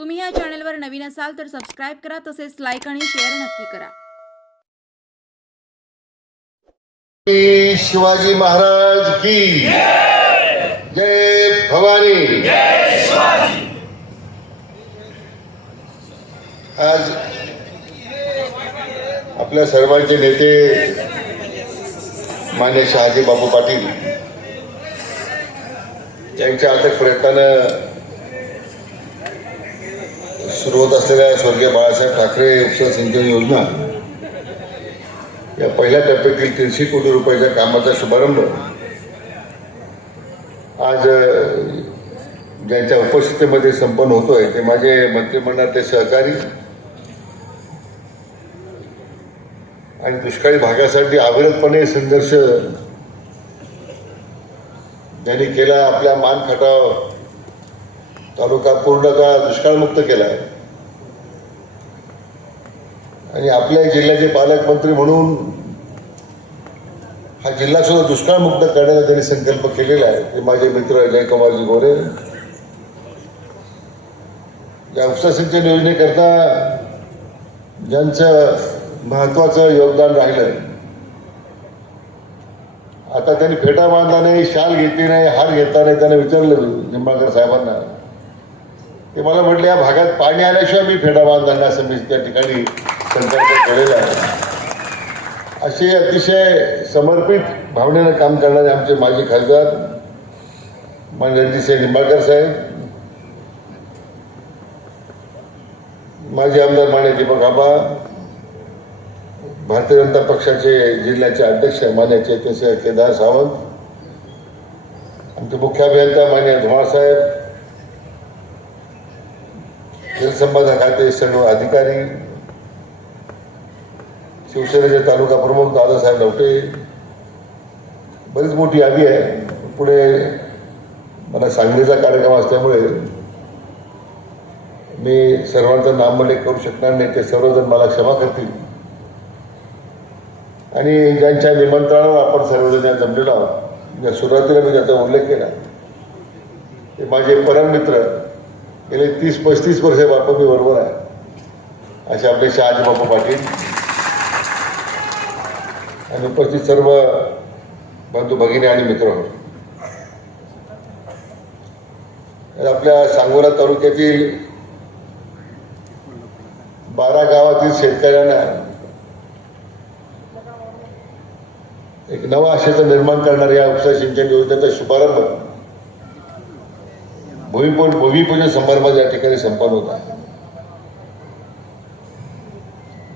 तुम्ही या चॅनलवर नवीन असाल तर सबस्क्राईब करा तसेच लाईक आणि शेअर नक्की करा. शिवाजी महाराज की. जय भवानी. आज आपल्या सर्वांचे नेते मान्य शहाजी बापू पाटील. यांच्या अथक प्रयत्नानं सुरू होत असलेल्या स्वर्गीय बाळासाहेब ठाकरे उपसा सिंचन योजना या पहिल्या टप्प्यातील तीनशे कोटी रुपयाच्या कामाचा शुभारंभ आज ज्यांच्या उपस्थितीमध्ये संपन्न होतोय ते माझे मंत्रिमंडळातले सहकारी आणि दुष्काळी भागासाठी अविरतपणे संघर्ष ज्यांनी केला आपल्या मान खटाव तालुका पूर्णतः दुष्काळमुक्त केला. आणि आपल्या जिल्ह्याचे पालकमंत्री म्हणून हा जिल्हा सुद्धा दुष्काळमुक्त करण्याचा त्यांनी संकल्प केलेला आहे. ते माझे मित्र जयकुमारजी गोरे. या उपसा सिंचन योजनेकरता ज्यांचं महत्वाचं योगदान राहिलं आता त्यांनी फेटा बांधला नाही शाल घेतली नाही हार घेतला नाही त्यांना विचारलं निंबाळकर साहेबांना. ते मला म्हटले या भागात पाणी आल्याशिवाय मी फेटा बांधणार नाही असं मी त्या ठिकाणी संकल्प केलेला आहे. असे अतिशय समर्पित भावनेनं काम करणारे आमचे माजी खासदार मान्य रणजितसिंह निंबाळकर साहेब माजी आमदार मान्य दीपक आबा भारतीय जनता पक्षाचे जिल्ह्याचे अध्यक्ष मान्य चैतन्य केदार सावंत आमचे मुख्य अभियंता मान्य धुमाळ साहेब जलसंपदा खाते सर्व अधिकारी शिवसेनेचे तालुका प्रमुख दादासाहेब लवटे बरीच मोठी यादी आहे. पुढे मला सांगलीचा कार्यक्रम असल्यामुळे मी सर्वांचं नामोल्लेख करू शकणार नाही. ते सर्वजण मला क्षमा करतील. आणि ज्यांच्या निमंत्रणावर आपण सर्वजण या जमलेलो आहोत ज्या सुरुवातीला मी त्याचा उल्लेख केला ते माझे परममित्र गेले तीस पस्तीस वर्ष बापू मी बरोबर आहे. असे आपले शहाजी बापू पाटील. आणि उपस्थित सर्व बंधू भगिनी आणि मित्र. तर आपल्या सांगोला तालुक्यातील बारा गावातील शेतकऱ्यांना एक नवा आशेचं निर्माण करणाऱ्या या उपसा सिंचन योजनेचा शुभारंभ भूमिपूजन भूमिपूजन समारंभात या ठिकाणी संपन्न होत आहे.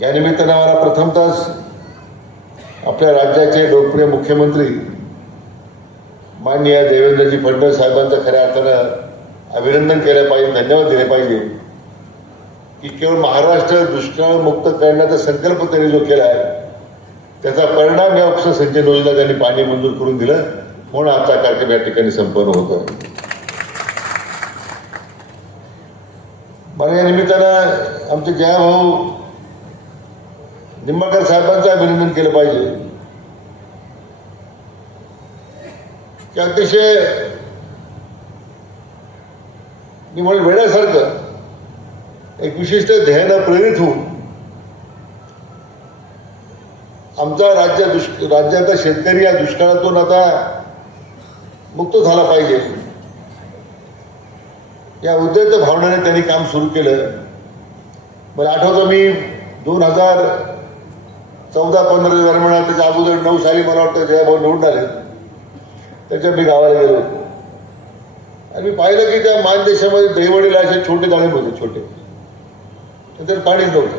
या मला प्रथमतःच आपल्या राज्याचे लोकप्रिय मुख्यमंत्री माननीय देवेंद्रजी फडणवीस साहेबांचं खऱ्या अर्थानं अभिनंदन केलं पाहिजे धन्यवाद दिले पाहिजे की केवळ महाराष्ट्र दुष्काळमुक्त करण्याचा संकल्प त्यांनी जो केला आहे त्याचा परिणाम या उपसा सिंचन योजना त्यांनी पाणी मंजूर करून दिलं म्हणून आजचा कार्यक्रम या ठिकाणी संपन्न होतो मला या निमित्तानं आमचे जयाभाऊ निंबाळकर साहेबांचं अभिनंदन केलं पाहिजे. की अतिशय मी म्हणेल एक विशिष्ट ध्येयानं प्रेरित होऊन आमचा राज्य दुष् राज्याचा शेतकरी या दुष्काळातून आता मुक्त झाला पाहिजे. या उद्योग भावनेने त्यांनी काम सुरू केलं. मला आठवतं मी दोन हजार चौदा पंधरा दरम्यान त्याच्या अगोदर नऊ साली मला वाटतं जयभाऊ निवडून आले. त्याच्या मी गावाला गेलो होतो. आणि मी पाहिलं की त्या मानदेशामध्ये दहीवडीला असे छोटे दाणे होते छोटे. त्याच्यात पाणीच नव्हतं.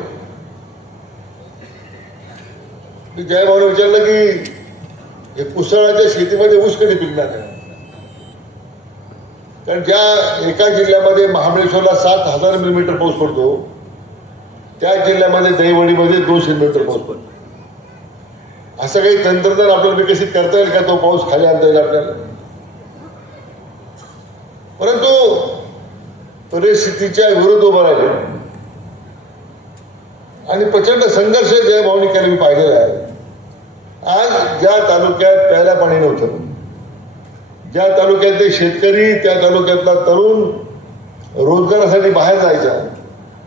मी जयाभाऊला विचारलं की हे कुसळाच्या शेतीमध्ये ऊस कधी पिकणार आहे? कारण ज्या एका जिल्ह्यामध्ये महाबळेश्वरला सात हजार मिलीमीटर पाऊस पडतो त्या जिल्ह्यामध्ये दहीवडीमध्ये दोनशे मिलीमीटर पाऊस पडतो. असं काही तंत्रज्ञान आपल्याला विकसित करता येईल का तो पाऊस खाली आणता येईल आपल्याला? परंतु परिस्थितीच्या विरुद्ध उभं राहिले. आणि प्रचंड संघर्ष जय केला मी पाहिलेला आहे. आज ज्या तालुक्यात प्यायला पाणी नव्हतं ज्या तालुक्यातले शेतकरी त्या तालुक्यातला तरुण रोजगारासाठी बाहेर जायच्या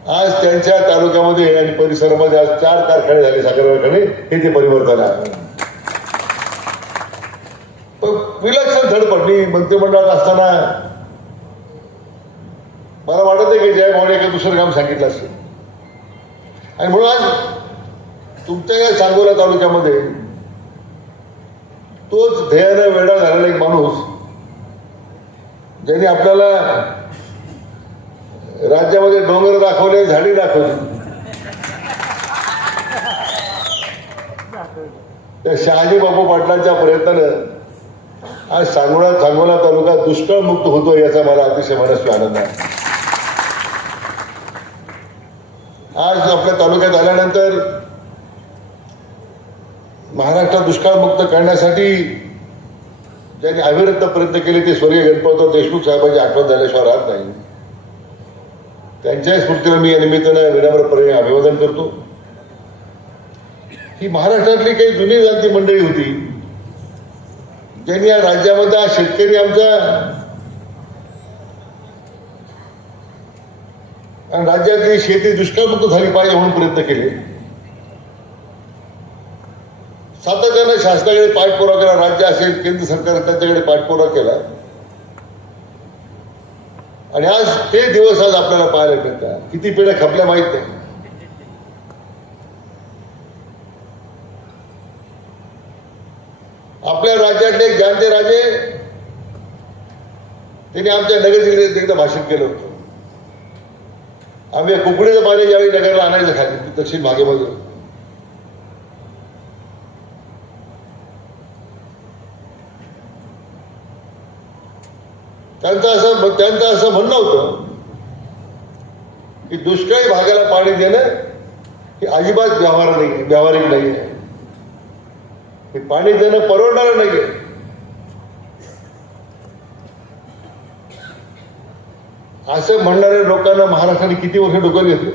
आज त्यांच्या तालुक्यामध्ये आणि परिसरामध्ये आज चार कारखाने झाले साखर कारखाने. हे ते परिवर्तन आहे. पण विलक्षण धडपड. मी मंत्रिमंडळात असताना मला वाटत आहे की जय भावने एका दुसरं काम सांगितलं असेल. आणि म्हणून आज तुमच्या या सांगोला तालुक्यामध्ये तोच ध्येयानं वेडा झालेला एक माणूस ज्याने आपल्याला राज्यामध्ये डोंगर दाखवले झाडी दाखवली. त्या शहाजी बापू पाटलांच्या प्रयत्नानं आज सांगोला सांगोला तालुका दुष्काळमुक्त होतो याचा मला अतिशय मनस्वी आनंद आहे. आज आपल्या तालुक्यात आल्यानंतर दुष्काळ दुष्काळमुक्त करण्यासाठी ज्यांनी अविरत प्रयत्न केले ते स्वर्गीय गणपतराव देशमुख साहेबांची आठवण झाल्याशिवाय राहत नाही. त्यांच्या स्मृतीला मी या निमित्तानं विनम्रपणे अभिवादन करतो. ही महाराष्ट्रातली काही जुनी जाती मंडळी होती ज्यांनी या राज्यामध्ये शेतकरी आमचा आणि राज्यातली शेती दुष्काळमुक्त झाली पाहिजे म्हणून प्रयत्न केले. सातत्यानं शासनाकडे पाठपुरा केला राज्य असेल केंद्र सरकार त्यांच्याकडे पाठपुरा केला. आणि आज ते दिवस आज आपल्याला पाहायला मिळतात. किती पिढ्या खपल्या माहीत नाही. आपल्या राज्यातले ज्ञानते राजे त्यांनी आमच्या नगर जिल्ह्यात एकदा भाषण केलं होतं. आम्ही कुकडीचं पाणी ज्यावेळी नगरला आणायचं खाली दक्षिण भागेमध्ये त्यांचं असं त्यांचं असं म्हणणं होतं की दुष्काळी भागाला पाणी देणं हे अजिबात व्यवहार नाही व्यावहारिक नाही आहे हे पाणी देणं परवडणार नाही असं म्हणणाऱ्या लोकांना महाराष्ट्राने किती वर्ष डोकं घेतलं?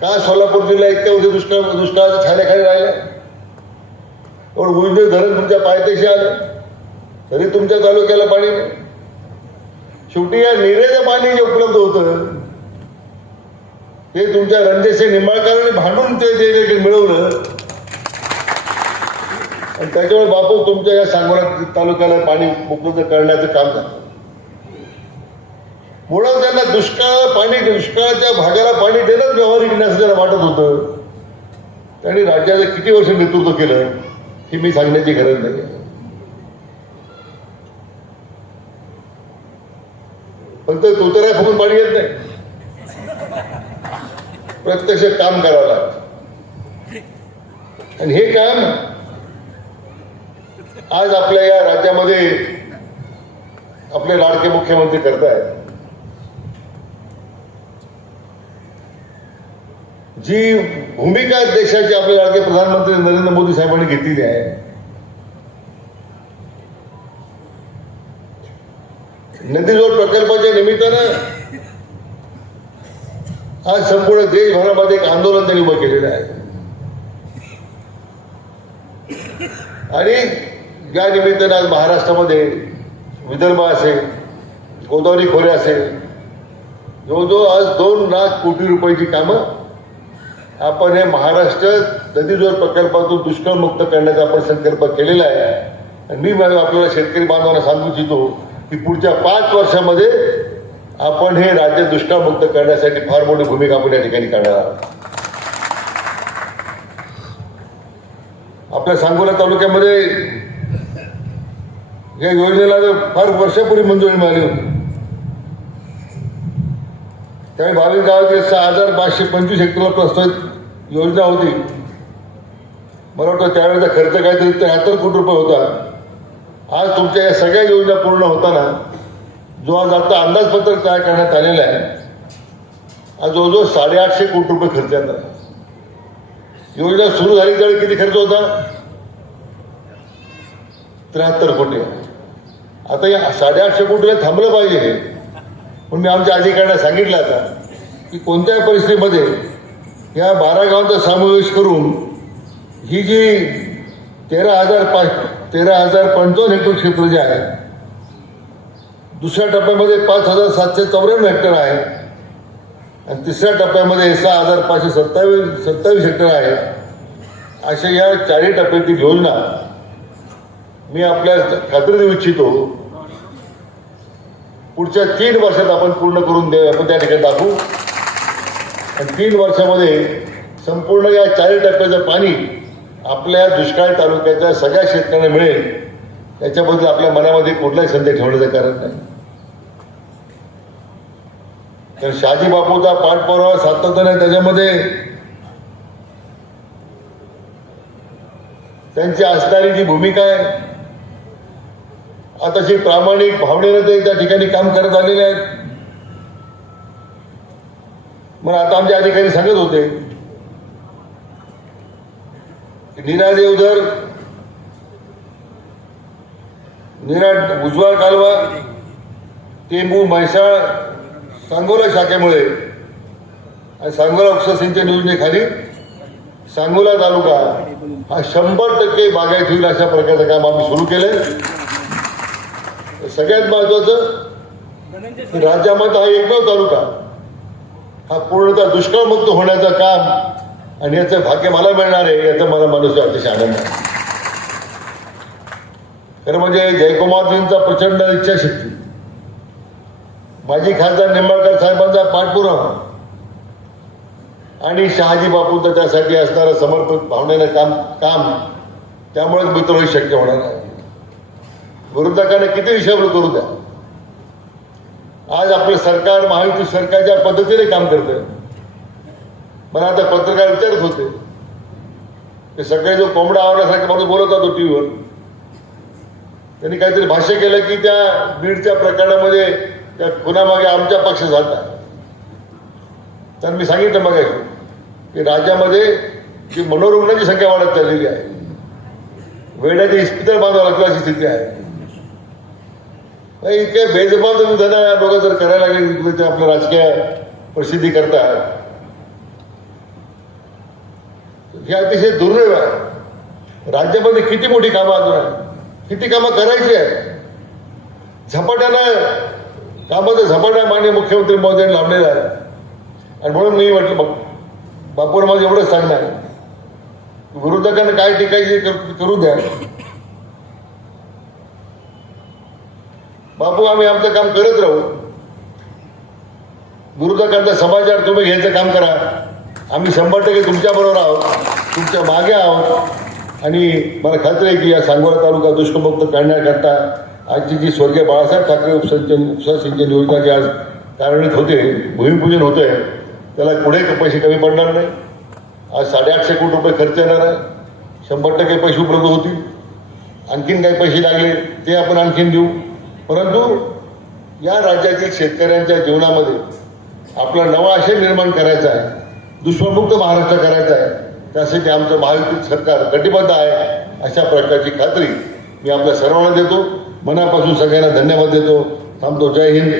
का सोलापूर जिल्हा इतक्या वर्ष दुष्काळ दुष्काळाच्या छाल्याखाली राहिला? पण उजने धरण तुमच्या पायथ्याशी आलं. तरी तुमच्या तालुक्याला पाणी नाही. शेवटी या निरेचं पाणी जे उपलब्ध होतं ते तुमच्या रणजितसिंह निंबाळकरांनी भांडून ते जे मिळवलं आणि त्याच्यामुळे बापू तुमच्या या सांगोला तालुक्याला पाणी उपलब्ध करण्याचं काम झालं. मुळात त्यांना दुष्काळ पाणी दुष्काळाच्या भागाला पाणी देणंच व्यवहारिक नसल्याला वाटत होतं. त्यांनी राज्याचं किती वर्ष नेतृत्व केलं? ही मी सांगण्याची गरज नाही. फक्त तोतऱ्या फुकून पाणी येत नाही. प्रत्यक्ष काम करावं लागतं. आणि हे काम आज आपल्या या राज्यामध्ये आपले लाडके मुख्यमंत्री करतायत. जी भूमिका देशाची आपल्या लाडके प्रधानमंत्री नरेंद्र मोदी साहेबांनी घेतलेली आहे. नदीजोड प्रकल्पाच्या निमित्तानं आज संपूर्ण देशभरामध्ये एक आंदोलन त्यांनी उभं केलेलं आहे. आणि या निमित्तानं आज महाराष्ट्रामध्ये विदर्भ असेल गोदावरी खोरे असेल जवळजवळ आज दोन लाख कोटी रुपयाची कामं आपण हे महाराष्ट्र नदीजोड प्रकल्पातून दुष्काळमुक्त करण्याचा आपण संकल्प केलेला आहे. आणि मी माझं आपल्याला शेतकरी बांधवांना सांगू इच्छितो की पुढच्या पाच वर्षामध्ये आपण हे राज्य दुष्काळमुक्त करण्यासाठी फार मोठी भूमिका आपण या ठिकाणी करणार आहोत. आपल्या सांगोला तालुक्यामध्ये या योजनेला फार वर्षापूर्वी मंजुरी मिळाली होती. त्यावेळी बावीस गावातील सहा हजार पाचशे पंचवीस हेक्टरला प्रस्तावित योजना होती. मला वाटतं त्यावेळेचा खर्च काहीतरी त्र्याहत्तर कोटी रुपये होता. आज तुमच्या या सगळ्या योजना पूर्ण होताना जो आज आता अंदाजपत्रक तयार करण्यात आलेला आहे आज जवळजवळ साडेआठशे कोटी रुपये खर्च येणार योजना सुरू झाली त्यावेळी किती खर्च होता? त्र्याहत्तर कोटी. आता या साडेआठशे कोटीला थांबलं पाहिजे हे. पण मी आमच्या अधिकाऱ्यांना सांगितलं आता की कोणत्याही परिस्थितीमध्ये या बारा गावांचा समावेश करून ही जी तेरा हजार पाच तेरा हजार पंचावन्न हेक्टर क्षेत्र जे आहे दुसऱ्या टप्प्यामध्ये पाच हजार सातशे चौऱ्याण्णव हेक्टर आहे आणि तिसऱ्या टप्प्यामध्ये सहा हजार पाचशे सत्तावीस सत्तावीस हेक्टर आहे अशा या चारही टप्प्यातील योजना मी आपल्या खात्री देऊ इच्छितो. पुढच्या तीन वर्षात आपण पूर्ण करून दे आपण त्या ठिकाणी दाखवू. आणि तीन वर्षामध्ये संपूर्ण या चारही टप्प्याचं पाणी आपल्या दुष्काळी तालुक्याच्या सगळ्या शेतकऱ्यांना मिळेल. याच्याबद्दल आपल्या मनामध्ये कुठलाही संदेश ठेवण्याचं कारण नाही. तर शहाजी बापूचा पाठपुरावा सातत्याने त्याच्यामध्ये त्यांची असणारी जी भूमिका आहे आताशी प्रामाणिक भावनेनं ते त्या ठिकाणी काम करत आलेले आहेत. मग आता आमचे अधिकारी सांगत होते की नीरा देवधर नीरा उजवा कालवा टेंबू म्हैसाळ सांगोला शाखेमुळे आणि सांगोला उपसिंचन योजनेखाली सांगोला तालुका हा शंभर टक्के बागायत होईल अशा प्रकारचं काम आम्ही सुरू केलंय. सगळ्यात महत्वाचं राज्यामध्ये हा एकमेव तालुका. हा पूर्णतः दुष्काळमुक्त होण्याचं काम आणि याचं भाग्य मला मिळणार आहे याचा मला मनुष्य अतिशय आनंद आहे. खरं म्हणजे जयकुमारजींचा प्रचंड इच्छाशक्ती. माजी खासदार निंबाळकर साहेबांचा पाठपुरावा आणि शहाजी बापूंचं त्यासाठी असणारं समर्पित भावनेनं काम काम त्यामुळेच मित्र हे शक्य होणार आहे विरोधकांना किती हिशोब करू द्या. आज आपलं सरकार महायुती सरकार ज्या पद्धतीने काम करतंय. मला आता पत्रकार विचारत होते. ते सगळे जो कोंबडा आवडण्यासारखे माणूस बोलत होतो टीव्हीवर त्यांनी काहीतरी भाष्य केलं की त्या बीडच्या प्रकरणामध्ये त्या कुणामागे आमच्या पक्ष झाला. तर मी सांगितलं मग की राज्यामध्ये जी मनोरुग्णांची संख्या वाढत चाललेली आहे वेड्याचे इस्पितळ बांधावं लागतं अशी स्थिती आहे. इतके बेजबाब धंदा लोक जर करायला लागले ते आपलं राजकीय प्रसिद्धी करतात हे अतिशय दुर्दैव आहे. राज्यामध्ये किती मोठी कामं अजून आहे किती कामं करायची आहे झपाट्यानं कामाचं झपाट्या मान्य मुख्यमंत्री महोदयांनी लावलेलं आहे. आणि म्हणून मी म्हटलं बघ बापूर माझं एवढंच सांगणार विरोधकांना काय टीकायची करू द्या. बापू आम्ही आमचं काम करत राहू. विरोधकांचा समाचार तुम्ही घ्यायचं काम करा. आम्ही शंभर टक्के तुमच्या बरोबर आहोत तुमच्या मागे आहोत. आणि मला खात्री आहे की या सांगोला तालुका दुष्कमुक्त करण्याकरता आजची जी स्वर्गीय बाळासाहेब ठाकरे उपसिंचन उपसा सिंचन योजना जी आज कार्यान्वित होते भूमिपूजन होते त्याला पुढे पैसे कमी पडणार नाही. आज साडेआठशे कोटी रुपये खर्च येणार आहे. शंभर टक्के पैसे उपलब्ध होतील. आणखीन काही पैसे लागले ते आपण आणखीन देऊ. परंतु या राज्यातील शेतकऱ्यांच्या जीवनामध्ये आपला नवा आशय निर्माण करायचा आहे दुष्पमुक्त महाराष्ट्र करायचा आहे त्यासाठी आमचं महायुतीत सरकार कटिबद्ध आहे अशा प्रकारची खात्री मी आपल्या सर्वांना देतो. मनापासून सगळ्यांना धन्यवाद देतो. थांबतो. जय हिंद.